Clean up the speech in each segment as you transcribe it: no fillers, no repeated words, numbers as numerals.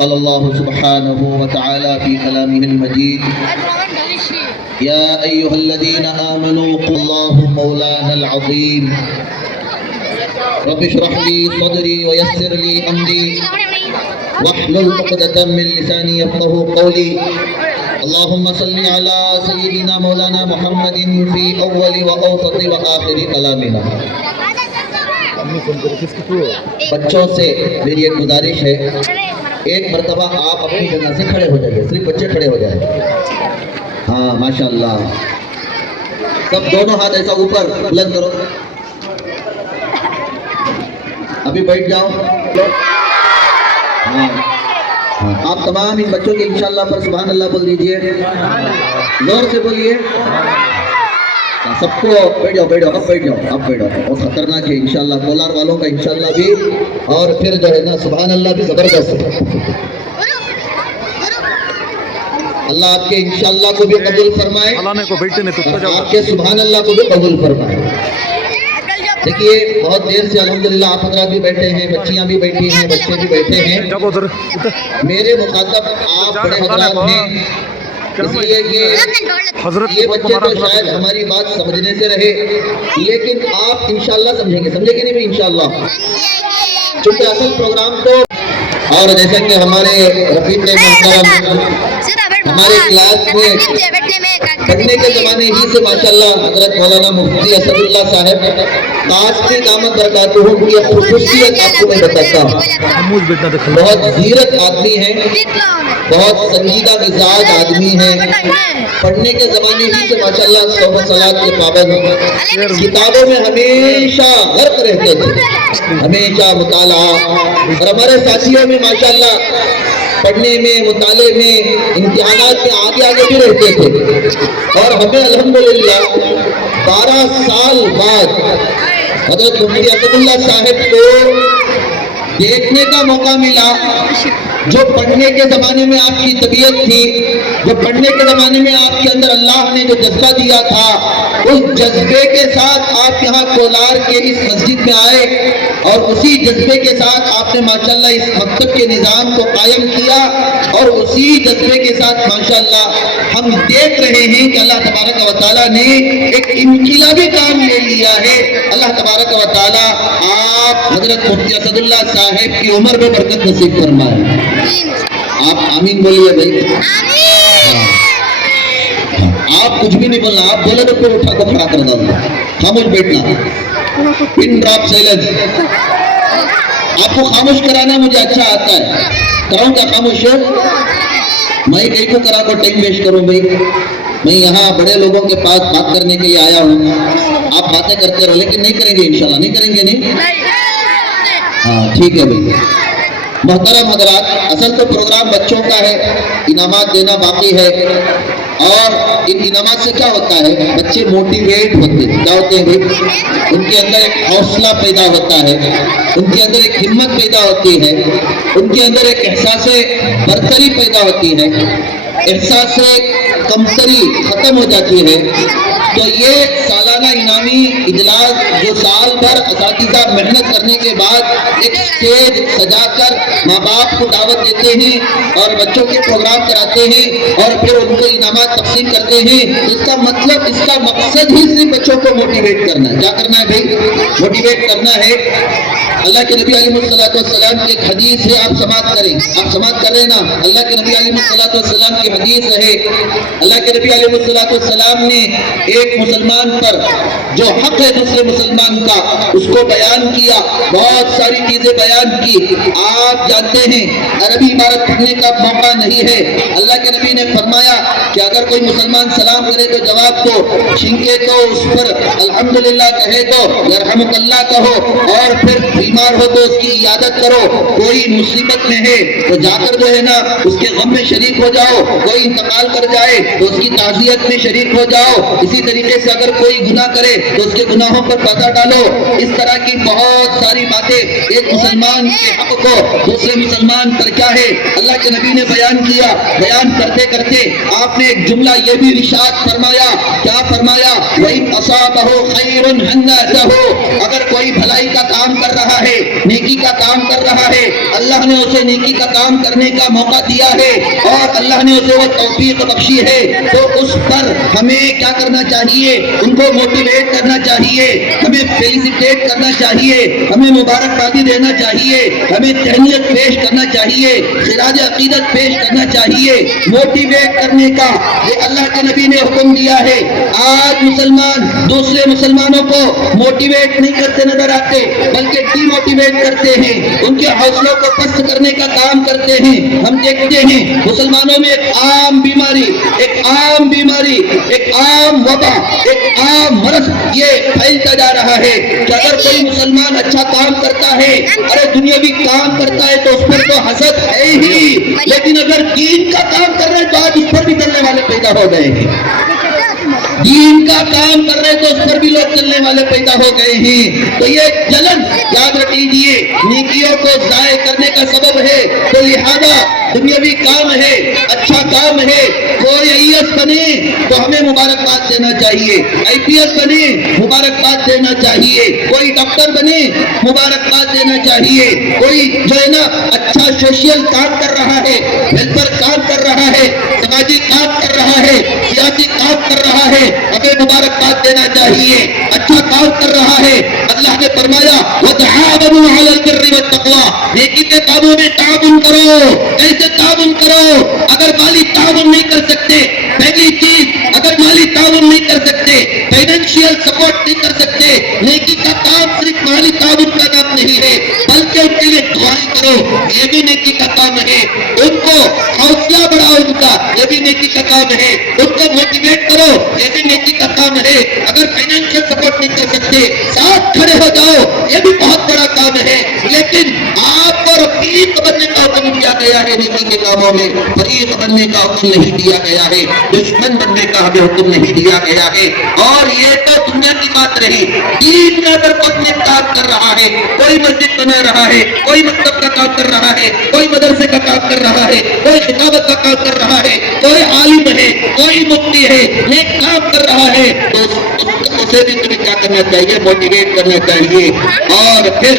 قال الله سبحانه وتعالى في كلامه المجيد يا أيها الذين آمنوا قل الله مولانا العظيم رب اشرح لي صدري ويسر لي أمري واحلل عقدة من لساني يفقهوا قولي اللهم صل على سيدنا مولانا محمد في أول وأوسط وآخر كلامنا. بچوں سے میری ایک گزارش ہے، ایک مرتبہ آپ اپنی جگہ سے کھڑے ہو جائیے، صرف بچے کھڑے ہو جائیں. ہاں ماشاءاللہ، سب دونوں ہاتھ ایسا اوپر بلند کرو. ابھی بیٹھ جاؤ. ہاں آپ تمام ان بچوں کے انشاءاللہ پر سبحان اللہ بول دیجئے، زور سے بولیے. سب کو بیٹھ جاؤ، بیٹھ جاؤ، اب بیٹھ جاؤ، اب بیٹھ جاؤ. بہت خطرناک ہے انشاءاللہ، کولار والوں کا انشاءاللہ بھی، اور پھر جو ہے نا سبحان اللہ بھی زبردست ہے. اللہ آپ کے انشاءاللہ کو بھی قبول فرمائے، آپ کے سبحان اللہ کو بھی قبول فرمائے. دیکھیے بہت دیر سے الحمدللہ آپ حضرات بھی بیٹھے ہیں، بچیاں بھی بیٹھی ہیں، بچے بھی بیٹھے ہیں. میرے مخاطب آپ بڑے حضرات ہیں، اس لیے کہ یہ بچے تو شاید ہماری بات سمجھنے سے رہے، لیکن آپ انشاءاللہ سمجھیں گے. سمجھے کہ نہیں بھی انشاءاللہ؟ چونکہ اصل پروگرام تو، اور جیسا کہ ہمارے رفیق محترم ہمارے کلاس میں پڑھنے کے زمانے ہی سے ماشاءاللہ حضرت مولانا مفتی اسد اللہ صاحب کاش کی دامت برکاتہ کی خصوصیت آپ کو میں بتاتا ہوں. بہت زیرک آدمی ہے، بہت سنجیدہ مزاج آدمی ہے. پڑھنے کے زمانے ہی سے ماشاءاللہ صوم و صلاۃ کے پابند، کتابوں میں ہمیشہ غرق رہتے تھے، ہمیشہ مطالعہ. اور ہمارے ساتھیوں میں ماشاءاللہ پڑھنے میں، مطالعے میں، امتحانات میں آگے آگے بھی رہتے تھے. اور ہمیں الحمدللہ 12 سال بعد حضرت مفتی اسد اللہ صاحب کو دیکھنے کا موقع ملا. جو پڑھنے کے زمانے میں آپ کی طبیعت تھی، جو پڑھنے کے زمانے میں آپ کے اندر اللہ نے جو جذبہ دیا تھا، اس جذبے کے ساتھ آپ یہاں کولار کے اس مسجد میں آئے، اور اسی جذبے کے ساتھ آپ نے ماشاءاللہ اس مکتب کے نظام کو قائم کیا. اور اسی جذبے کے ساتھ ماشاءاللہ ہم دیکھ رہے ہیں کہ اللہ تبارک و تعالیٰ نے ایک انقلابی کام لے لیا ہے. اللہ تبارک و تعالیٰ آپ حضرت مفتی اسد اللہ صاحب کی عمر میں برکت نصیب فرمائے. آپ آمین بولیے بھائی. آپ کچھ بھی نہیں بولنا، آپ بولے تو پھر اٹھا کو کھڑا کر ڈالنا، خاموش بیٹھنا، پن ڈراپ سائلنس. آپ کو خاموش کرانا مجھے اچھا آتا ہے، کراؤں کیا خاموش؟ میں کہیں کو کرا کو ٹائم ویسٹ کروں بھائی؟ میں یہاں بڑے لوگوں کے پاس بات کرنے کے لیے آیا ہوں. آپ باتیں کرتے رہو، لیکن نہیں کریں گے انشاءاللہ. نہیں کریں گے؟ نہیں؟ ہاں ٹھیک ہے بھائی. محترم حضرات، اصل تو پروگرام بچوں کا ہے، انعامات دینا باقی ہے. اور ان انعامات سے کیا ہوتا ہے؟ بچے موٹیویٹ ہوتے ہیں. کیا ہوتے ہیں بھائی؟ ان کے اندر ایک حوصلہ پیدا ہوتا ہے، ان کے اندر ایک ہمت پیدا ہوتی ہے، ان کے اندر ایک احساس برتری پیدا ہوتی ہے، احساس کمتری ختم ہو جاتی ہے. تو یہ سالانہ انعامی اجلاس جو سال بھر اساتذہ محنت کرنے کے بعد ایک اسٹیج سجا کر ماں باپ کو دعوت دیتے ہیں اور بچوں کے پروگرام کراتے ہیں اور پھر ان کو انعامات تقسیم کرتے ہیں، اس کا مطلب، اس کا مقصد ہی صرف بچوں کو موٹیویٹ کرنا ہے. کیا کرنا ہے بھائی؟ موٹیویٹ کرنا ہے. اللہ کے نبی علیہ السلام کی ایک حدیث ہے، آپ سماعت کریں. آپ سماعت کر رہے ہیں نا؟ اللہ کے نبی علیہ السلام کی حدیث ہے. اللہ کے نبی علیہ السلام نے ایک مسلمان پر جو حق ہے دوسرے مسلمان کا، اس کو بیان کیا، بہت ساری چیزیں بیان کی. آپ جانتے ہیں عربی عبارت پڑھنے کا موقع نہیں ہے. اللہ کے نبی نے فرمایا کہ اگر کوئی مسلمان سلام کرے تو جواب دو، چھینکے تو اس پر الحمدللہ کہے تو یرحمک اللہ کہو، اور پھر بیمار ہو تو اس کی عیادت کرو. کوئی مصیبت میں ہے تو جا کر جو ہے نا اس کے غم میں شریک ہو جاؤ. کوئی انتقال کر جائے تو اس کی تعزیت میں شریک ہو جاؤ. اسی طریقے سے اگر کوئی گناہ کرے تو اس کے گناہوں پر پردہ ڈالو. اس طرح کی بہت ساری باتیں ایک مسلمان کے حق کو دوسرے مسلمان پر کیا ہے اللہ کے نبی نے بیان کیا. بیان کرتے کرتے آپ نے ایک جملہ یہ بھی ارشاد فرمایا. کیا فرمایا؟ وَإِنْ أَصَابَهُ خَيْرٌ حَنَّتَهُ. اگر کوئی بھلائی کا کام کر رہا ہے, نیکی کا کام کر رہا ہے, اللہ نے اسے نیکی کا کام کرنے کا موقع دیا ہے اور اللہ نے اسے وہ توفیق بخشی ہے, تو اس پر ہمیں کیا کرنا چاہیے؟ ان کو موٹیویٹ کرنا چاہیے, ہمیں فیلسیٹیٹ کرنا چاہیے, ہمیں مبارکبادی دینا چاہیے, ہمیں تہنیت پیش کرنا چاہیے, خراج عقیدت پیش کرنا چاہیے. موٹیویٹ کرنے کا یہ اللہ کے نبی نے حکم دیا ہے. آج مسلمان دوسرے مسلمانوں کو موٹیویٹ نہیں کرتے نظر آتے بلکہ ڈی موٹیویٹ کرتے ہیں, ان کے حوصلوں کو پست کرنے کا کام کرتے ہیں. ہم دیکھتے ہیں مسلمانوں میں ایک عام بیماری, ایک عام وبا, ایک عام مرض یہ پھیلتا جا رہا ہے کہ اگر کوئی مسلمان اچھا کام کرتا ہے, ارے دنیاوی کام کرتا ہے تو اس پر تو حسد ہے ہی, لیکن اگر دین کا کام کر رہے تو آج اس پر بھی کرنے والے پیدا ہو گئے ہیں. دین کا کام کر رہے تو اس پر بھی لوگ چلنے والے پیدا ہو گئے ہیں. تو یہ جلن یاد رکھ لیجیے نیکیوں کو ضائع کرنے کا سبب ہے. تو لہذا دنیاوی کام ہے, اچھا کام ہے, کوئی IAS بنے تو ہمیں مبارکباد دینا چاہیے, IPS بنے مبارکباد دینا چاہیے, کوئی ڈاکٹر بنے مبارکباد دینا چاہیے, کوئی جو ہے نا اچھا سوشل کام کر رہا ہے, ویلفیئر کام کر رہا ہے, سماجی کام کر رہا ہے, سیاسی کام کر رہا ہے, ہمیں مبارکباد دینا چاہیے. اچھا کام کر رہا ہے, اللہ نے فرمایا وَتَعَاوَنُوا عَلَى الْبِرِّ وَالتَّقْوَىٰ, نیکی کے کاموں میں تعاون کرو. کیسے تعاون کرو؟ اگر مالی تعاون نہیں کر سکتے, پہلی چیز اگر مالی تعاون نہیں کر سکتے, فائنینشیل سپورٹ نہیں کر سکتے, نیکی کا کام صرف مالی تعاون کا نام نہیں ہے بلکہ ان کے لیے دعائیں کرو, یہ بھی نیکی کا کام ہے. ان کو حوصلہ بڑھاؤ, ان کا یہ بھی نیکی کا کام ہے. ان کو موٹیویٹ کرو, یہ بھی نیکی کا کام ہے. اگر فائنینشیل سپورٹ نہیں کر سکتے, ساتھ کھڑے ہو جاؤ, یہ بھی بہت بڑا کام ہے. لیکن آپ کو رفیق بننے کا حکم دیا گیا ہے, نیکی کے کاموں میں فریق بننے کا حکم نہیں دیا گیا ہے, دشمن بننے کا ہمیں حکم نہیں دیا گیا ہے. اور یہ تو دنیا کی بات رہی. دین میں اگر کوئی اپنے کام کر رہا ہے, کوئی مسجد بنا رہا ہے, کوئی مکتب کا کام کر رہا ہے, کوئی مدرسے کا کام کر رہا ہے, کوئی خطابت کا کام کر رہا ہے, کوئی عالم ہے, کوئی مفتی ہے, نیک کام کر رہا ہے, تو اسے بھی تمہیں کیا کرنا چاہیے؟ موٹیویٹ کرنا چاہیے. اور پھر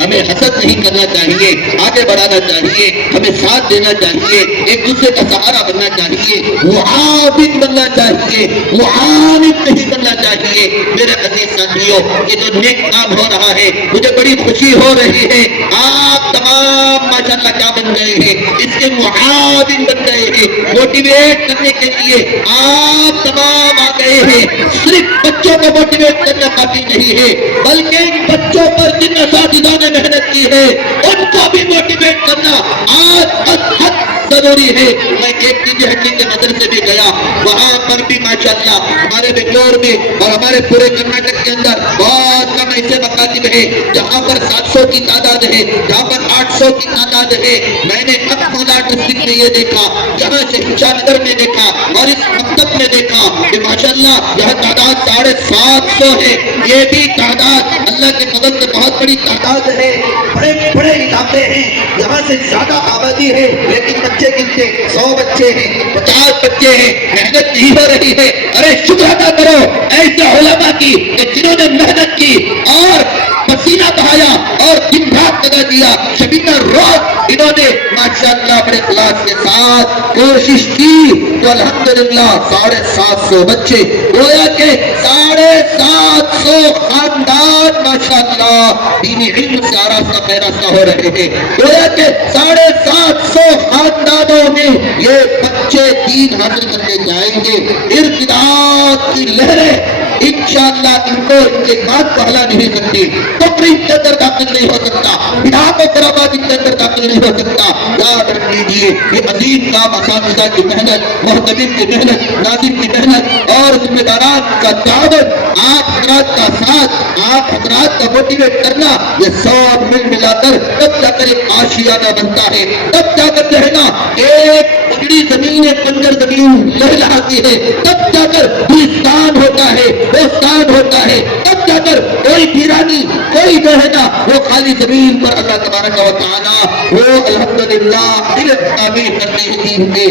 ہمیں حسد نہیں کرنا چاہیے, آگے بڑھانا چاہیے, ہمیں ساتھ دینا چاہیے, ایک دوسرے کا سہارا بننا چاہیے, معاون بننا چاہیے, معاند نہیں بننا چاہیے. میرے عزیز ساتھیوں, یہ جو نیک کام ہو رہا ہے مجھے بڑی خوشی ہو رہی ہے. آپ تمام ماشاءاللہ کیا بن گئے ہیں؟ اس کے معاون بن گئے ہیں. موٹیویٹ کرنے کے لیے آپ تمام آ گئے ہیں. صرف بچوں کو موٹیویٹ کرنا کافی نہیں ہے بلکہ ان بچوں پر جن اساتذہ نے محنت کی ہے ان کو بھی موٹیویٹ کرنا آج حد ضروری ہے. میں ایک ہنڈی کے مدرسے بھی گیا, وہاں پر بھی ماشاءاللہ ہمارے بنگلور میں اور ہمارے پورے کرناٹک کے اندر بہت کم ایسے مکاتب ہیں جہاں پر 700 کی تعداد ہے, جہاں پر 800 کی تعداد ہے. میں نے اکمالہ ڈسٹرکٹ میں یہ دیکھا, یہاں شہنشاہ نگر میں دیکھا اور اس مکتب میں دیکھا کہ ماشاءاللہ یہاں تعداد 750 ہے. یہ بھی تعداد اللہ کے فضل سے بہت بڑی تعداد ہے. بڑے بڑے علاقے ہیں, یہاں سے زیادہ آبادی ہے لیکن بچے گنتے 100 بچے ہیں, 50 بچے ہیں, محنت نہیں ہو رہی ہے. ارے شکر ادا کرو ایسے علماء کی کہ جنہوں نے محنت کی اور پسینہ بہایا اور دن رات لگا دیا, شبینہ روز انہوں نے ماشاءاللہ بڑے اخلاص کے ساتھ کوشش کی تو الحمدللہ 750 بچے, گویا کہ 750 خاندان ماشاءاللہ دینی علم سے آراستہ پیراستہ ہو رہے ہیں. گویا کہ 750 خاندانوں میں یہ بچے دین حاصل کرنے جائیں گے. ارتداد کی لہریں انشاءاللہ ان کو ان کے بات کو ہلا نہیں سکتی. کفر ان کے اندر داخل نہیں ہو سکتا, بدعت و خرابات ان کے اندر داخل نہیں ہو سکتا. یاد رکھ لیجیے یہ عظیم کام اساتذہ کی محنت, محتمین کی محنت, ناظم کی محنت اور ذمہ داران کا تعاون, آپ حضرات کا ساتھ, آپ حضرات کا موٹیویٹ کرنا, یہ سب ملا کر تب جا کر ایک آشیانہ بنتا ہے. تب جا کر جو ہے نا ایک اجڑی زمین, ایک بنجر زمین لہلہاتی ہے. تب جا کر گلستان ہوتا ہے. دوستان ہوتا ہے، تب جا کر کوئی ویرانی، کوئی جو ہے نا وہ خالی زمین پر اللہ تبارک و تعالیٰ وہ الحمدللہ علم تعمیر کرتے ہیں دین کے.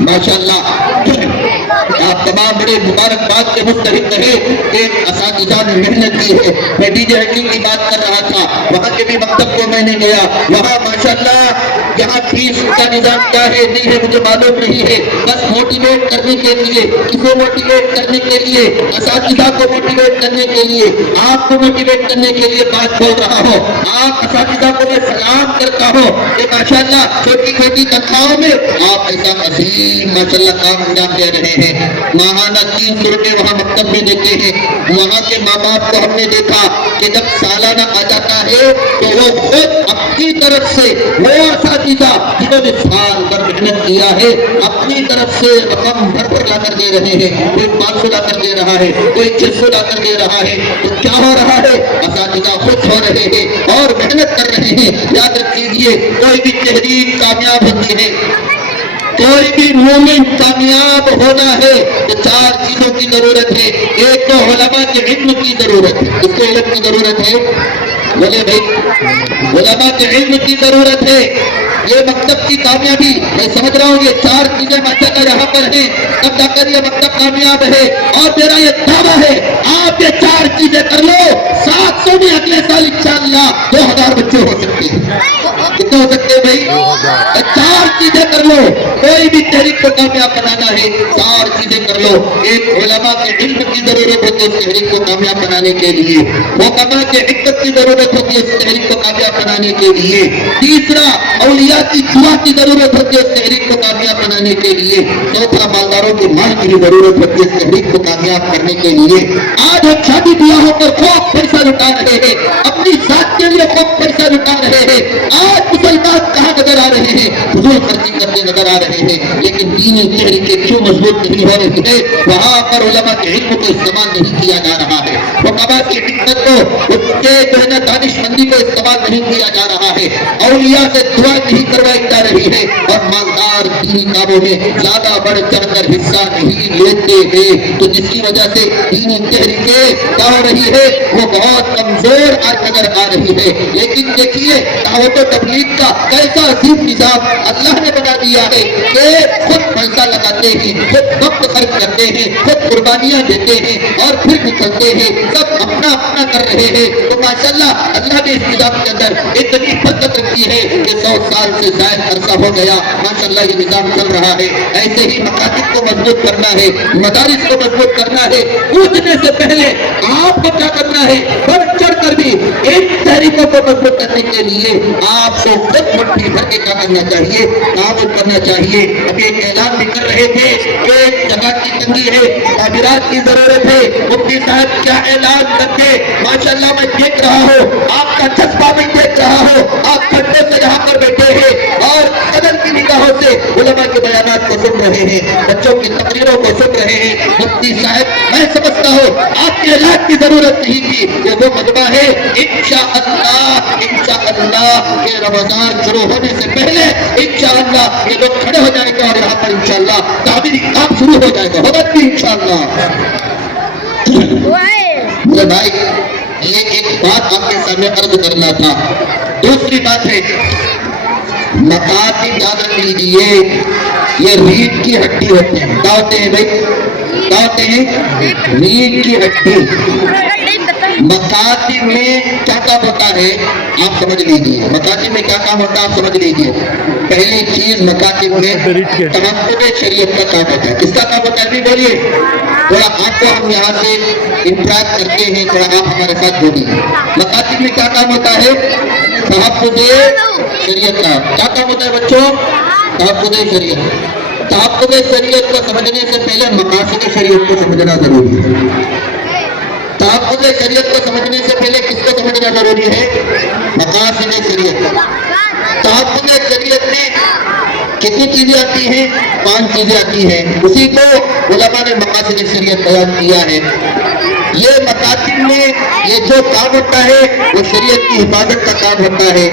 ماشاءاللہ آپ تمام بڑے مبارکباد کے مستحق رہے کہ اساتذہ نے محنت کی ہے. میں ڈی جے حکیم کی بات کر رہا تھا، وہاں کے بھی مکتب کو میں نے گیا، وہاں ماشاءاللہ یہاں فیس کا نظام کیا ہے نہیں ہے مجھے معلوم نہیں ہے، بس موٹیویٹ کرنے کے لیے، کسے موٹیویٹ کرنے کے لیے، اساتذہ کو موٹیویٹ کرنے کے لیے، آپ کو موٹیویٹ کرنے کے لیے بات بول رہا ہوں. آپ اساتذہ کو میں سلام کرتا ہوں کہ ماشاءاللہ چھوٹی چھوٹی تنخواہوں میں آپ ایسا عظیم ماشاءاللہ کام انجام دے رہے ہیں. ماہانہ 300 روپے وہاں مکتب میں دیتے ہیں. وہاں کے ماں باپ کو ہم نے دیکھا کہ جب سالانہ آ جاتا ہے تو وہ خود اپنی طرف سے وہ اساتذہ جنہوں نے سال بھر محنت کیا ہے اپنی طرف سے رقم بھر لا کر دے رہے ہیں. کوئی 500 لا کر دے رہا ہے، کوئی 600 لا کر دے رہا ہے. تو کیا ہو رہا ہے؟ اساتذہ خوش ہو رہے ہیں اور محنت کر رہے ہیں. یاد رکھیے کوئی بھی تحریک کامیاب ہوتی ہے، کوئی بھی مومن کامیاب ہونا ہے تو 4 چیزوں کی ضرورت ہے. ایک تو علماء کے علم کی ضرورت ہے. اس کو علم کی ضرورت ہے، بولے بھائی، علماء کے علم کی ضرورت ہے. یہ مکتب کی کامیابی میں سمجھ رہا ہوں، یہ 4 چیزیں ماشاءاللہ یہاں پر ہیں تب جا کر یہ مکتب کامیاب ہے. اور میرا یہ دعویٰ ہے آپ یہ 4 چیزیں کر لو، 700 میں اگلے سال انشاءاللہ 2000 بچے ہو سکتے ہیں. کتنے ہو سکتے ہیں بھائی؟ 4 چیزیں کر لو. کوئی بھی تحریک کو کامیاب بنانا ہے 4 چیزیں کر لو. ایک علماء کے علم کی ضرورت ہوتی ہے اس تحریک کو کامیاب بنانے کے لیے، حکماء کے حکمت کی ضرورت ہوتی ہے اس تحریک کو کامیاب بنانے کے لیے. تیسرا اولیاء کی دعا کی ضرورت ہوتی ہے اس تحریک کو کامیاب بنانے کے لیے. چوتھا مالداروں کی مال کی ضرورت ہوتی ہے اس تحریک کو کامیاب کرنے کے لیے. آج ہم شادی بیاہوں پر خوب پیسہ لٹا رہے ہیں، اپنی ذات کے لیے خوب پیسہ لٹا رہے ہیں. آج مسلمان کہاں نظر آ رہے ہیں؟ فضول خرچی کرتے نظر آ رہے ہیں. لیکن دینی تحریکیں کیوں مضبوط نہیں ہو رہی ہے؟ وہاں پر علماء کے علم کو استعمال نہیں کیا جا رہا ہے، حکماء کی حکمت کو، ان کے جو ہے نا دانش مندی کو استعمال نہیں کیا جا رہا ہے، اولیاء سے دعا نہیں کروائی جا رہی ہے، اور مالدار دینی کاموں میں زیادہ بڑھ چڑھ کر حصہ نہیں لیتے ہیں. تو جس کی وجہ سے دینی تحریکیں کیا ہو رہی ہے وہ بہت کمزور آج نظر آ رہی ہے. لیکن دیکھیے دعوت و تبلیغ کا کیسا عظیم نظام اللہ نے بنا دیا ہے کہ خود پیسہ لگاتے ہیں، خود وقت خرچ کرتے ہیں، خود قربانیاں دیتے ہیں اور پھر نکلتے ہیں، سب اپنا اپنا کر رہے ہیں. تو ماشاءاللہ اللہ نے اس نظام کے اندر اتنی برکت رکھی ہے کہ 100 سال سے زائد عرصہ ہو گیا ماشاءاللہ یہ نظام چل رہا ہے. ایسے ہی مکاتب کو مضبوط کرنا ہے، مدارس کو مضبوط کرنا ہے. پوچھنے سے پہلے آپ کو کیا کرنا ہے؟ بڑھ چڑھ کر بھی ان تحریکوں کو مضبوط کرنے کے لیے آپ کو خود مٹھی بھر کے کیا کرنا چاہیے؟ تعاون کرنا چاہیے. ابھی ایک اعلان بھی کر رہے تھے کہ جگہ کی تنگی ہے، تعمیرات کی ضرورت ہے. مفتی صاحب کیا اعلان کرتے ماشاءاللہ میں دیکھ رہا ہوں، آپ کا جذبہ بھی دیکھ رہا ہوں، آپ گھنٹے سے یہاں پر بیٹھے ہیں اور قدر کی نگاہوں سے علماء کے بیانات کو سن رہے ہیں، بچوں کی تقریروں کو سن رہے ہیں. مفتی صاحب میں سمجھتا ہوں آپ کے اعلان کی ضرورت نہیں تھی. یہ وہ مجمع ہے انشاءاللہ کہ رمضان شروع ہونے سے پہلے انشاءاللہ یہ لوگ کھڑے ہو جائیں گے اور یہاں پر انشاءاللہ تعمیری کام شروع ہو جائے گا. ہوگا بھی انشاءاللہ. میرے بھائی یہ ایک بات آپ کے سامنے عرض کرنا تھا. دوسری بات ہے مکاتب یاد رکھ لیجیے یہ ریڑھ کی ہڈی ہوتے ہیں. کیا ہوتے ہیں بھائی؟ کیا ہوتے ہیں؟ ریڑھ کی ہڈی. مکاتب میں کیا کام ہوتا ہے آپ سمجھ لیجیے. مکاتب میں کیا کام ہوتا ہے آپ سمجھ لیجیے. پہلی چیز مکاتب میں تحفظ شریعت کا کام ہوتا ہے. کس کا کام ہوتا ہے بھی بولیے؟ تھوڑا آپ کو ہم یہاں سے انٹریکٹ کرتے ہیں، تھوڑا آپ ہمارے ساتھ بولیے. مکاتب میں کیا کام ہوتا ہے؟ تحفظ شریعت کا. کیا کام ہوتا ہے بچوں؟ تحفظ شریعت. تحفظ شریعت کو سمجھنے سے پہلے مقاصد شریعت کو سمجھنا ضروری ہے. تحفظ شریعت کو سمجھنے سے پہلے کس کو سمجھنا ضروری ہے؟ مقاصد شریعت. تحفظ شریعت میں کتنی چیزیں آتی ہیں؟ 5 چیزیں آتی ہیں. اسی کو علماء نے مقاصد شریعت بیان کیا ہے. یہ مکاتب میں یہ جو کام ہوتا ہے وہ شریعت کی حفاظت کا کام ہوتا ہے.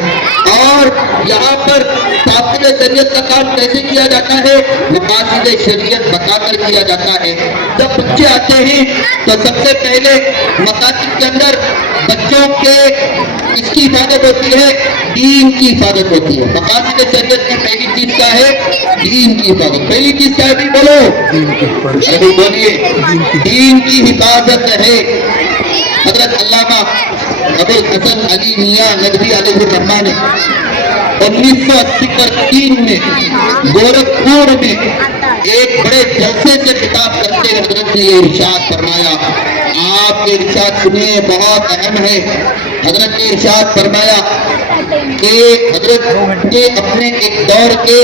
اور یہاں پر تحفظ شریعت کا کام کیسے کیا جاتا ہے؟ مقاصد شریعت بتا کر کیا جاتا ہے. جب بچے آتے ہیں تو سب سے پہلے مکاتب کے اندر بچوں کے اس کی حفاظت ہوتی ہے، دین کی حفاظت ہوتی ہے. مقاصد شریعت کی پہلی چیز کیا ہے؟ دین کی حفاظت. پہلی چیز کیا ہے بھی بولو؟ ابھی بولیے. دین کی حفاظت ہے. حضرت علامہ ابو الحسن علی میاں ندوی علیہ الرحمہ نے 1983 میں گورکھپور میں ایک بڑے جلسے سے خطاب کرتے ہوئے حضرت نے یہ ارشاد فرمایا. آپ کے ارشاد سنیے، بہت اہم ہے. حضرت نے ارشاد فرمایا کہ حضرت نے اپنے ایک دور کے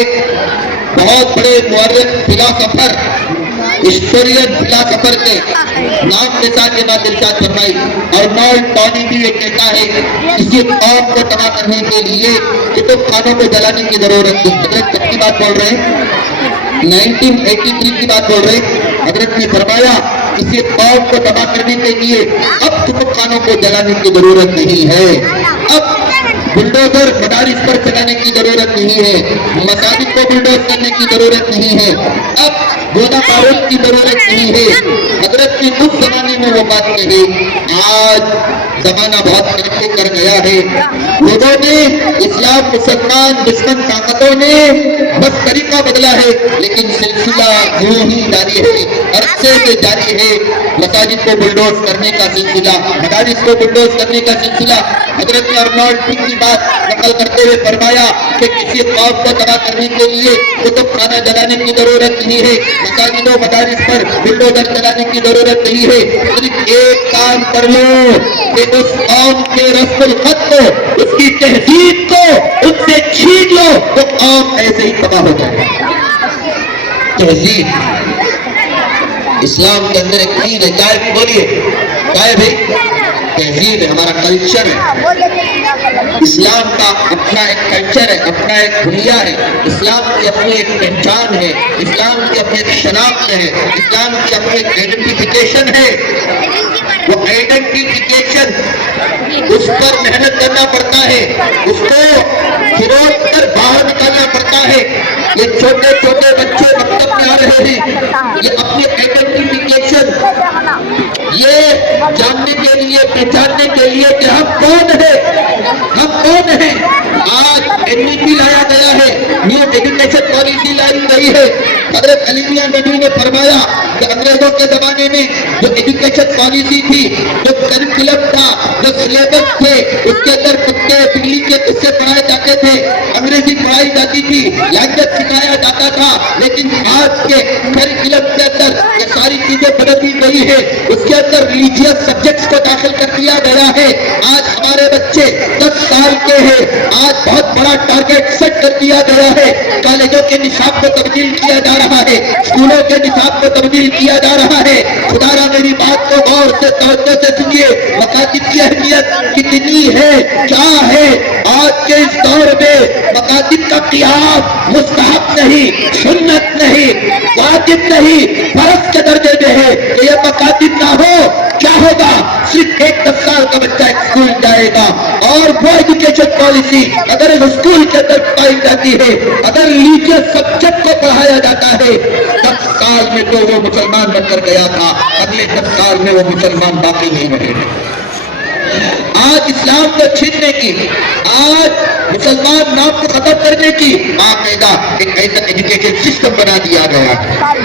بہت بڑے مورخ فلاسفر ہسٹورین فلاسفر کے نام کے ساتھ یہ بات ارشاد فرمائی. اور نال ٹانی بھی یہ کہتا ہے کسی قوم کو تباہ کرنے کے لیے کتب خانوں کو جلانے کی ضرورت نہیں. حضرت کب کی بات بول رہے ہیں؟ 1983 کی بات بول رہے ہیں. حضرت نے فرمایا کسی قوم کو تباہ کرنے کے لیے اب کتب خانوں کو جلانے کی ضرورت نہیں ہے. اب بلڈوزر مدارس پر چلانے کی ضرورت نہیں ہے. مساجد کو بلڈوز کرنے کی ضرورت نہیں ہے. اب گولا بارود کی ضرورت نہیں ہے. حضرت نے اس زمانے میں وہ بات کہی. آج زمانہ بہت ترقی کر گیا ہے. لوگوں نے اسلام مسلمان دشمن طاقتوں نے بس طریقہ بدلا ہے، لیکن سلسلہ یوں ہی جاری ہے، عرصے سے جاری ہے. مساجد کو بلڈوز کرنے کا سلسلہ، مدارس کو بلڈوز کرنے کا سلسلہ. حضرت نے ارنالڈ کی بات نقل کرتے ہوئے فرمایا کہ کسی قوم کو تباہ کرنے کے لیے کتب خانہ جلانے کی ضرورت نہیں ہے، مساجد و مدارس پر بلڈوزر چلانے کی ضرورت نہیں ہے. صرف ایک کام کر لو کہ اس قوم کے رسم الخط کو، اس کی تہذیب کو ان سے چھین لو تو قوم ایسے ہی تباہ ہو جائے. تہذیب اسلام کے اندر ایک چیز ہے. کیا ہے بولیے؟ کیا ہے بھائی؟ تہذیب ہے، ہمارا کلچر ہے. اسلام کا اپنا ایک کلچر ہے، اپنا ایک دنیا ہے. اسلام کی اپنی ایک پہچان ہے، اسلام کی اپنی ایک شناخت ہے، اسلام کی اپنی ایک آئیڈینٹیفیکیشن ہے. وہ آئیڈینٹیفیکیشن اس پر محنت کرنا پڑتا ہے، اس کو فروغ کر باہر نکالنا پڑتا ہے. یہ چھوٹے چھوٹے بچے مکتب میں آ رہے ہیں، یہ اپنی آئیڈینٹیفیکیشن یہ جاننے کے لیے، پہچاننے کے لیے کہ ہم کون ہیں، ہم کون ہیں. آج NEP لایا گیا ہے، نیو ایجوکیشن پالیسی لائی گئی ہے. حضرت علی میاں ندوی نے فرمایا کہ انگریزوں کے زمانے میں جو ایجوکیشن پالیسی تھی، جو کریکولم تھا، جو سلیبس تھے، اس کے اندر کتے بلی کے قصے پڑھائے جاتے تھے، انگریزی پڑھائی جاتی تھی، لینگویج سکھایا جاتا تھا. لیکن آج کے کریکولم کے اندر یہ ساری چیزیں بدل دی گئی ہے. اس کے اندر ریلیجیس سبجیکٹس کو داخل کر دیا گیا ہے. آج ہمارے بچے 10 سال کے ہیں. آج بہت بڑا ٹارگیٹ سیٹ کر دیا گیا ہے. کالجوں کے نصاب کو تبدیل کیا جا رہا ہے، اسکولوں کے نصاب کو تبدیل کیا جا رہا ہے. خدارا میری بات کو غور سے توجہ سے سنیے. مکاتب کی اہمیت کتنی ہے، کیا ہے. آج کے اس دور میں مکاتب کا قیام مستحب نہیں، سنت نہیں، واجب نہیں، فرض کے درجے میں ہے. کہ یہ مکاتب نہ ہو کیا ہوگا؟ صرف ایک 10 سال کا بچہ ایک اسکول جائے گا، اور وہ ایجوکیشن پالیسی اگر اسکول کے اندر پڑھائی جاتی ہے، اگر ریلیجیس سبجیکٹ کو پڑھایا جاتا ہے، 10 سال میں تو وہ مسلمان بن کر گیا تھا، اگلے 10 سال میں وہ مسلمان باقی نہیں رہے گا. آج اسلام کو چھیننے کی، آج مسلمان نام کو ختم کرنے کی باقاعدہ ایک ایسا ایجوکیشن سسٹم بنا دیا گیا.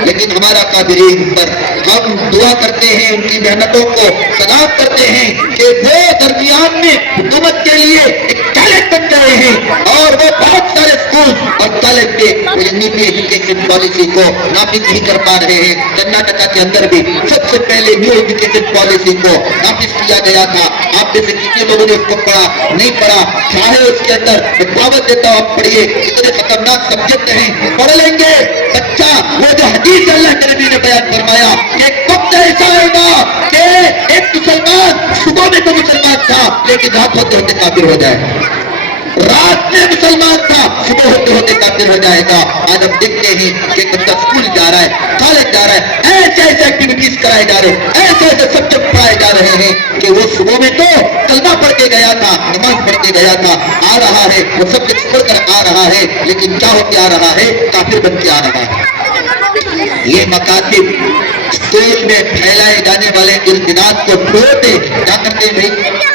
لیکن ہمارا قادرین پر ہم دعا کرتے ہیں، ان کی محنتوں کو سلام کرتے ہیں کہ وہ درمیان میں حکومت کے لیے ایک کالج بن گئے ہیں، اور وہ بہت سارے اسکول اور کالج کے نیو ایجوکیشن پالیسی کو نافذ نہیں کر پا رہے ہیں. کرناٹکا کے اندر بھی سب سے پہلے نیو ایجوکیشن پالیسی کو نافذ کیا گیا تھا. آپ جیسے کتنے لوگوں نے اس کو پڑھا نہیں پڑھا، چاہے اس کے اندر ایک دعوت دیتا ہوں آپ پڑھیے. اتنے خطرناک سبجیکٹ ہیں، پڑھ لیں گے بچہ. وہ جو حدیث اللہ کے نبی نے بیان فرمایا کہ ایک وقت ایسا آئے گا کہ ایک مسلمان صبح میں تو مسلمان تھا لیکن رات ہوتے ہوتے کافر ہو جائے. رات میں مسلمان تھا، صبح ہوتے ہوتے کافر ہو جائے گا. آج ہم دیکھتے ہیں کہ بچہ اسکول جا رہا ہے، کالج جا رہا ہے، ایسے ایسے ایکٹیویٹیز کرائے جا رہے ہیں, ایسے ایسے سبجیکٹ پڑھائے جا رہے ہیں کہ وہ صبح میں تو کلمہ پڑھ کے گیا تھا, نماز پڑھ کے گیا تھا, آ رہا ہے وہ سبجیکٹ پڑھ کر آ رہا ہے, لیکن کیا ہو کے آ رہا ہے, کافر بن کے آ رہا ہے. یہ مکاتب اسکول میں پھیلائے جانے والے ارتداد کو چھوڑتے کیا کرتے ہیں بھائی؟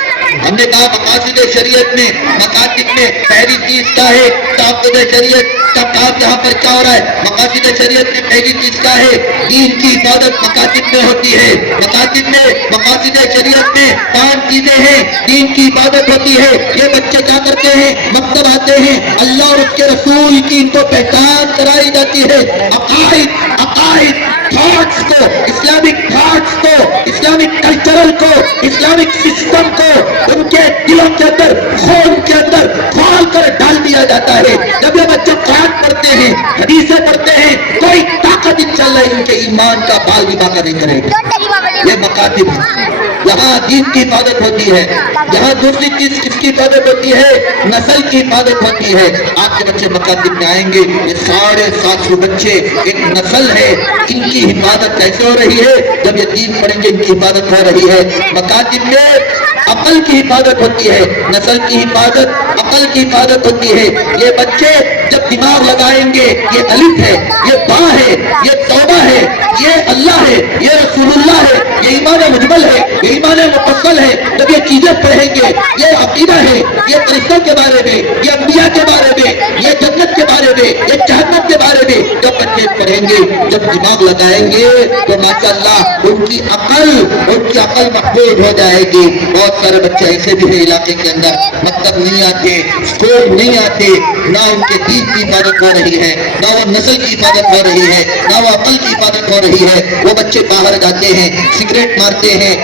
ہم نے کہا مقاصد شریعت میں مکاتب میں پہلی چیز کیا ہے؟ تحفظ شریعت کا کام یہاں پر کیا ہو رہا ہے؟ مقاصد شریعت میں پہلی چیز کیا ہے؟ دین کی حفاظت مکاتب میں ہوتی ہے. مکاتب میں مقاصد شریعت میں 5 چیزیں ہیں, دین کی حفاظت ہوتی ہے. یہ بچے کیا کرتے ہیں؟ مکتب آتے ہیں, اللہ اور اس کے رسول کی ان کو پہچان کرائی جاتی ہے, عقائد تھاٹس کو, اسلامک تھاٹس کو, اسلامک کلچرل کو, اسلامک سسٹم کو ان کے دلوں کے اندر, خون کے اندر کھول کر ڈال دیا جاتا ہے. جب یہ بچے قرآن پڑھتے ہیں, حدیثیں پڑھتے ہیں, کوئی طاقت انشاءاللہ ان کے ایمان کا بال بھی باقی نہیں کرے گا. یہ مکاتب ہے, یہاں دین کی حفاظت ہوتی ہے. یہاں دوسری چیز کس کی حفاظت ہوتی ہے؟ نسل کی حفاظت ہوتی ہے. آپ کے بچے مکاتب میں آئیں گے, یہ 750 بچے ایک نسل ہے, ان کی حفاظت کیسے ہو رہی ہے؟ جب یہ دین پڑھیں گے ان کی حفاظت ہو رہی ہے. مکاتب میں عقل کی حفاظت ہوتی ہے, نسل کی حفاظت, عقل کی حفاظت ہوتی ہے. یہ بچے جب دماغ لگائیں گے, یہ الف ہے, یہ با ہے, یہ توبہ ہے, یہ اللہ ہے, یہ رسول اللہ ہے, یہ ایمان مجمل ہے, یہ ایمان مفصل ہے. جب یہ چیزیں پڑھیں گے, یہ عقیدہ ہے, یہ فرشتوں کے بارے میں, یہ انبیاء کے بارے میں, یہ جنت کے بارے میں, یہ جہنم کے بارے میں جب بچے پڑھیں گے, جب دماغ لگائیں گے تو ماشاءاللہ ان کی عقل محفوظ ہو جائے گی. بہت سارے بچے ایسے بھی ہیں علاقے کے اندر, مکتب نہیں آتے, اسکول نہیں آتے, نہ ان کے دین کی حفاظت ہو رہی ہے, نہ وہ نسل کی حفاظت ہو رہی ہے, نہ وہ عقل کی حفاظت ہو رہی ہے. وہ بچے باہر جاتے ہیں, سگریٹ مارتے ہیں,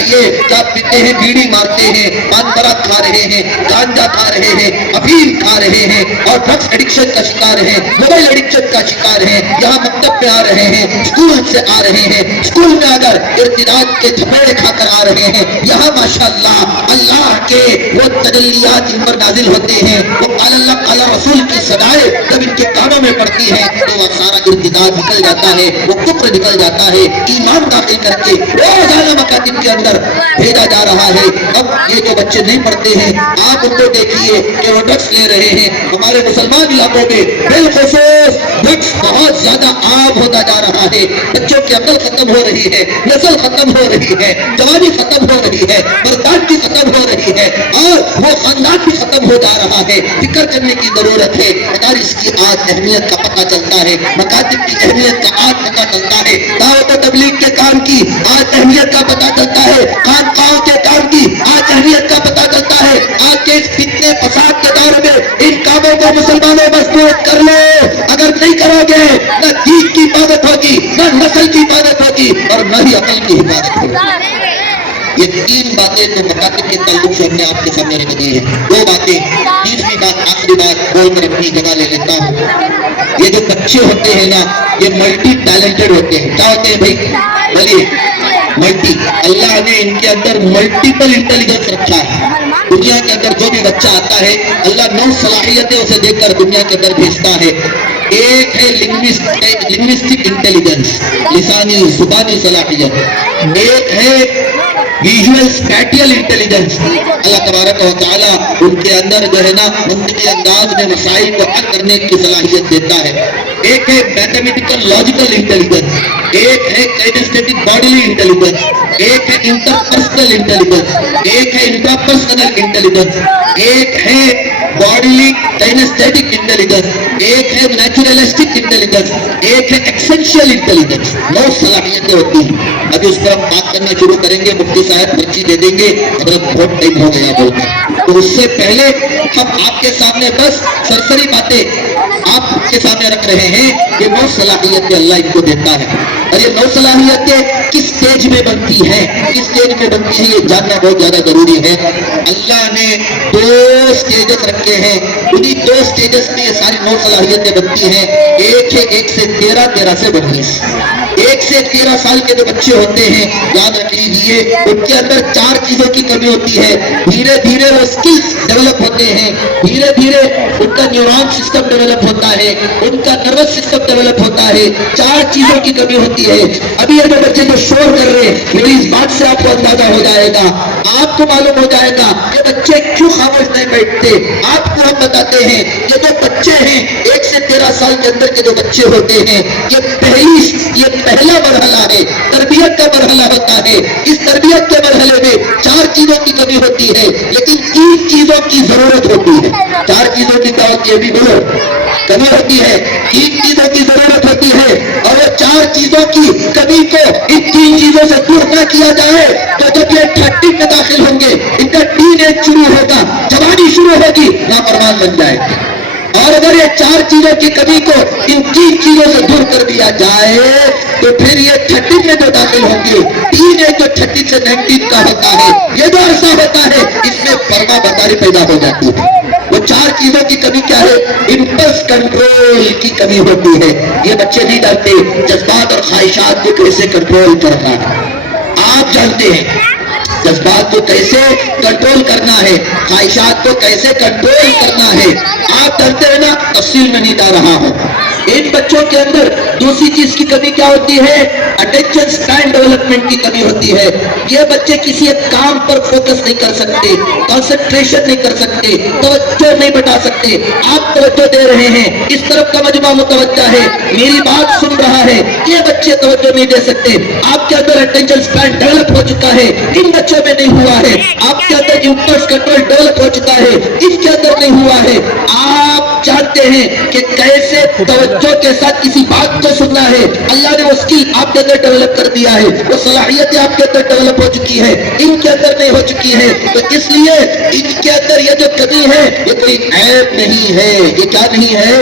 یہ شراب پیتے ہیں, بیڑی مارتے ہیں, پان پراگ کھا رہے ہیں, گانجا کھا رہے ہیں, افیم کھا رہے ہیں, اور ڈرگس ایڈکشن کا شکار ہیں, موبائل ایڈکشن کا شکار ہیں. یہاں مکتب میں آ رہے ہیں, اسکول سے آ رہے ہیں, اسکول میں اگر ارتداد کے جھپیڑے کھا کر آ رہے ہیں, یہاں ماشاءاللہ اللہ کے وہ تجلیات ان پر نازل ہوتے ہیں. وہ قال اللہ قال رسول کی صدائیں جب ان کے کانوں میں پڑتی ہیں تو وہ سارا ارتداد نکل جاتا ہے, وہ کفر نکل جاتا ہے. ایمان داخل کر کے روزانہ مکاتب کے اندر بھیجا جا رہا ہے. اب یہ جو بچے نہیں پڑھتے ہیں, آپ ان کو دیکھیے کہ وہ ڈرگس لے رہے ہیں. ہمارے مسلمان علاقوں میں بالخصوص ڈرگس بہت زیادہ عام ہوتا جا رہا ہے. بچوں کی عقل ختم ہو رہی ہے, نسل ختم ہو رہی ہے, جوانی ختم ہو رہی ہے, برداشت ختم ہو رہی ہے, اور وہ خاندان بھی ختم ہو جا رہا ہے. فکر کرنے کی ضرورت ہے. مدارس کی آج اہمیت کا پتہ چلتا ہے, مکاتب کی اہمیت کا آج پتہ چلتا ہے, دعوت و تبلیغ کے کام کی آج اہمیت کا پتہ چلتا ہے, خانقاہوں کے کام کی آج اہمیت کا پتہ چلتا ہے. آج کے اس فتنے فساد کے دور میں ان کاموں کو مسلمانوں مضبوط کر لو. اگر نہیں کرو گے, نہ دین کی حفاظت ہوگی, نہ نسل کی حفاظت ہوگی, اور نہ ہی عقل کی حفاظت ہوگی. یہ 3 باتیں تو مکاتب کے تعلق سے ہم نے آپ کے سامنے رکھ دی ہیں. 2 باتیں, تیسری بات, آخری بات بول کر اپنی جگہ لے لیتا ہوں. یہ جو بچے ہوتے ہیں نا, یہ ملٹی ٹیلنٹڈ ہوتے ہیں. کیا ہوتے ہیں بھائی؟ بولیے. ملٹی, اللہ نے ان کے اندر ملٹیپل انٹیلیجنس رکھا ہے. دنیا کے اندر جو بھی بچہ آتا ہے, اللہ 9 صلاحیتیں اسے دیکھ کر دنیا کے اندر بھیجتا ہے. ایک ہے لنگوسٹک انٹیلیجنس, لسانی زبانی صلاحیت. ایک ہے ویژول اسپیٹیل انٹیلیجنس, اللہ تبارک و تعالیٰ ان کے اندر جو ہے نا منطقی انداز میں مسائل کو حل کرنے کی صلاحیت دیتا ہے. ایک ہے میتھمیٹیکل لاجیکل انٹیلیجنس, ایک ہے کائنیسٹیٹک باڈیلی انٹیلیجنس, ایک ہے انٹرپرسنل انٹیلیجنس, ایک ہے انٹراپرسنل انٹیلیجنس, ایک ہے باڈیلی کائنیسٹیٹک انٹیلیجنس, ایک ہے نیچرلسٹک انٹیلیجنس, ایک ہے ایکسنشیل انٹیلیجنس. 9 صلاحیتیں ہوتی ہیں. ابھی اس پر ہم بات کرنا شروع کریں گے, مفتی صاحب پرچی دے دیں گے, حضرت بہت ٹائم ہو گیا بولتے. تو اس سے پہلے ہم آپ کے سامنے بس سرسری باتیں آپ کے سامنے رکھ رہے ہیں. یہ 9 صلاحیتیں اللہ ان کو دیتا ہے, اور یہ 9 صلاحیتیں کس سٹیج میں بنتی ہیں, کس سٹیج میں بنتی ہیں, یہ جاننا بہت زیادہ ضروری ہے. اللہ نے 2 سٹیجز رکھے ہیں, انہی 2 سٹیجز میں یہ ساری 9 صلاحیتیں بنتی ہیں. ایک ہے 1 سے 13, 13 سے 19. 1 سے 13 سال کے جو بچے ہوتے ہیں, یاد رکھ لیجیے, وہ ان کے اندر 4 چیزوں کی کمی ہوتی ہے. دھیرے دھیرے وہ اسکلز ڈیولپ ہوتے ہیں, دھیرے دھیرے ان کا نیورون سسٹم ڈیولپ ہوتا ہے, ان کا نروس سسٹم ڈیولپ ہوتا ہے. 4 چیزوں کی کمی ہوتی ہے. ابھی یہ جو بچے جو شور کر رہے ہیں, میری اس بات سے آپ کو اندازہ ہو جائے گا, آپ کو معلوم ہو جائے گا کہ بچے کیوں خاموش نہیں بیٹھتے. آپ کو ہم بتاتے ہیں یہ جو بچے ہیں 1 سے 13 سال کے اندر کے جو بچے ہوتے ہیں, یہ پہلا مرحلہ ہے, تربیت کا مرحلہ ہوتا ہے. اس تربیت کے مرحلے میں 4 چیزوں کی کمی ہوتی ہے, لیکن 3 چیزوں کی ضرورت ہوتی ہے. 4 چیزوں کی دعوت یہ بھی بولو کمی ہوتی ہے, 3 چیزوں کی ضرورت ہوتی ہے. اور وہ 4 چیزوں کی کمی کو ان 3 چیزوں سے دور نہ کیا جائے تو جب یہ 30 میں داخل ہوں گے, ان کا ٹین ایج شروع ہوگا, جوانی شروع ہوگی, نافرمان بن جائے گا. اور اگر یہ 4 چیزوں کی کمی کو ان 3 چیزوں سے دور کر دیا جائے تو پھر یہ 30 میں جو داخل ہوں گے, ٹین ایج جو 30 سے 19 کا ہوتا ہے, یہ جو عرصہ ہوتا ہے اس میں فرما برداری پیدا ہو جاتی ہے. وہ 4 چیزوں کی کمی کیا ہے؟ امپلس کنٹرول کی کمی ہوتی ہے. یہ بچے نہیں جانتے جذبات اور خواہشات کو کیسے کنٹرول کرنا ہے. آپ جانتے ہیں جذبات کو کیسے کنٹرول کرنا ہے, خواہشات کو کیسے کنٹرول کرنا ہے. آپ جانتے ہیں نا, تفصیل میں نہیں جا رہا ہوں. ان بچوں کے اندر دوسری چیز کی کمی کیا ہوتی ہے؟ اٹینشن سپین ڈیولپمنٹ کی کمی ہوتی ہے. یہ بچے کسی ایک کام پر فوکس نہیں کر سکتے, کنسنٹریشن نہیں کر سکتے, توجہ نہیں بٹا سکتے. آپ توجہ دے رہے ہیں, اس طرف کا مجمع متوجہ ہے, میری بات سن رہا ہے, یہ بچے توجہ نہیں دے سکتے. آپ کے اندر اٹینشن سپین ڈیولپ ہو چکا ہے, ان بچوں میں نہیں ہوا ہے. آپ کے اندر امپلس کنٹرول ڈیولپ ہو چکا ہے, ان کے اندر نہیں ہوا ہے. آپ جانتے ہیں کہ کیسے توجہ کے ساتھ کسی بات کو سننا ہے. اللہ نے وہ اسکل آپ کے اندر ڈیولپ کر دیا ہے, وہ صلاحیتیں آپ کے اندر ڈیولپ ہو چکی ہے, ان کے اندر نہیں ہو چکی ہے. تو اس لیے ان کے اندر یہ جو کمی ہے یہ کوئی عیب نہیں ہے. یہ کیا نہیں ہے؟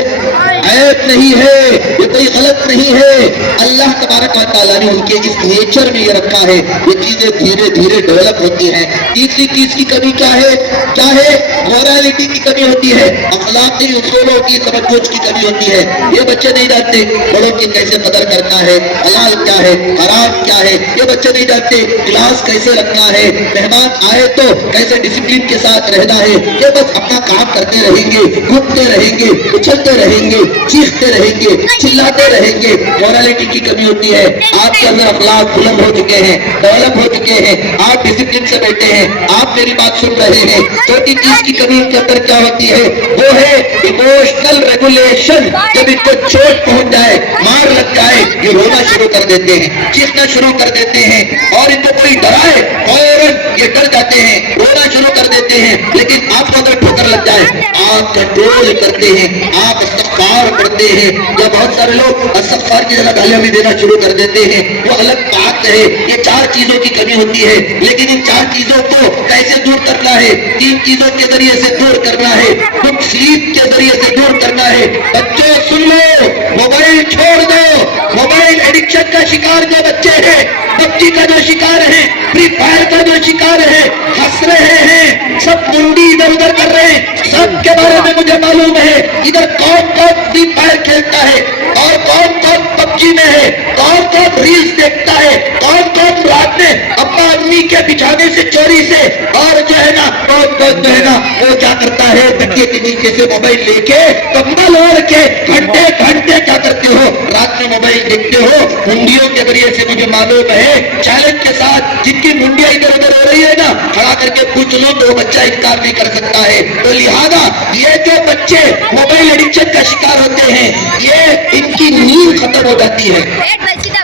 عیب نہیں ہے, یہ کوئی غلط نہیں ہے. اللہ تبارک و تعالیٰ نے ان کے اس نیچر میں یہ رکھا ہے. یہ چیزیں دھیرے دھیرے ڈیولپ ہوتی ہیں. تیسری چیز کی کمی کیا ہے؟ کیا ہے؟ مورالٹی کی کمی ہوتی ہے, اخلاقی اصولوں کی سمجھ بوجھ کی کمی ہوتی ہے. یہ بچے نہیں جانتے بڑوں کی کیسے قدر کرنا ہے, حلال کیا ہے, حرام کیا ہے. یہ بچے نہیں جانتے کلاس کیسے رکھنا ہے, مہمان آئے تو کیسے ڈسپلن کے ساتھ رہنا ہے. یہ بس اپنا کام کرتے رہیں گے, گھومتے رہیں گے, اچھلتے رہیں گے, چیختے رہیں گے, چلاتے رہیں گے. مورالٹی کی کمی ہوتی ہے. آپ کے اندر اخلاق بلند ہو چکے ہیں, ڈیولپ ہو چکے ہیں, آپ ڈسپلن سے بیٹھے ہیں, آپ میری بات سن رہے ہیں. چھوٹی چیز کی کمی کے اندر کیا ہوتی ہے؟ وہ ہے ایموشنل ریگولیشن. جب ان کو چوٹ پہنچ جائے, مار لگ جائے, یہ رونا شروع کر دیتے ہیں, چیخنا شروع کر دیتے ہیں. اور ان کو کوئی ڈرائے فوراً یہ ڈر جاتے ہیں, رونا شروع کر دیتے ہیں. لیکن آپ کو اگر ٹھوکر لگ جائے آپ کنٹرول کرتے ہیں, آپ استغفار کرتے ہیں. یا بہت سارے لوگ استغفار کی جگہ گالیاں بھی دینا شروع کر دیتے ہیں, وہ الگ بات ہے. یہ 4 چیزوں کی کمی ہوتی ہے, لیکن ان 4 چیزوں کو کیسے دور کرنا ہے؟ 3 چیزوں کے ذریعے سے دور کرنا ہے. گڈ سلیپ کے ذریعے سے دور کرنا ہے. بچوں سن لو, موبائل چھوڑ دو. موبائل ایڈکشن کا شکار جو بچے ہیں, پبجی کا جو شکار ہے, فری فائر کا جو شکار ہے, ہنس رہے ہیں, سب منڈی ادھر ادھر کر رہے ہیں. سب کے بارے میں مجھے معلوم ہے ادھر کون کون فری فائر کھیلتا ہے اور کون کون پبجی میں ہے, کون کون ریلز دیکھتا ہے, کون کون رات میں ابا امی کے بچھانے سے چوری سے, اور جو ہے نا کون کون جو ہے نا وہ کیا کرتا ہے تکیے کے نیچے سے موبائل لے کے کمبل اوڑھ کے گھنٹے گھنٹے کیا کرتے ہو, رات میں موبائل دیکھتے ہو. منڈیوں کے ذریعے سے مجھے معلوم ہے, چیلنج کے ساتھ جن کی منڈیاں ادھر ادھر ہو رہی ہے نا, کھڑا کر کے پوچھ لو تو وہ بچہ انکار نہیں کر سکتا ہے. تو لہذا یہ جو بچے موبائل ایڈکشن کا شکار ہوتے ہیں, یہ ان کی نیند ختم ہو جاتی ہے.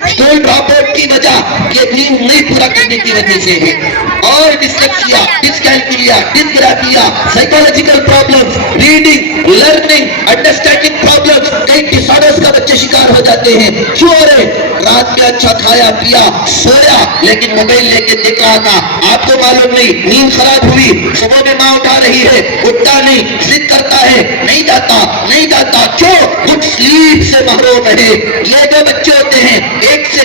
اسکول ڈراپ آؤٹ کی وجہ یہ نیند نہیں پورا کرنے کی وجہ سے ہے. اور dyslexia, dyscalculia, dysgraphia, psychological problems, reading, learning, understanding problems, کئی ڈس آرڈرز کا بچے شکار ہو جاتے ہیں. کیوں ہو رہے؟ رات میں اچھا کھایا پیا سویا, لیکن موبائل لے کے دیکھ رہا تھا, آپ کو معلوم نہیں, نیند خراب ہوئی, صبح میں ماں اٹھا رہی ہے, اٹھتا نہیں, ضد کرتا ہے, نہیں جاتا نہیں جاتا. کیوں؟ گڈ سلیپ سے محروم ہے. یہ جو بچے ہوتے ہیں 1 سے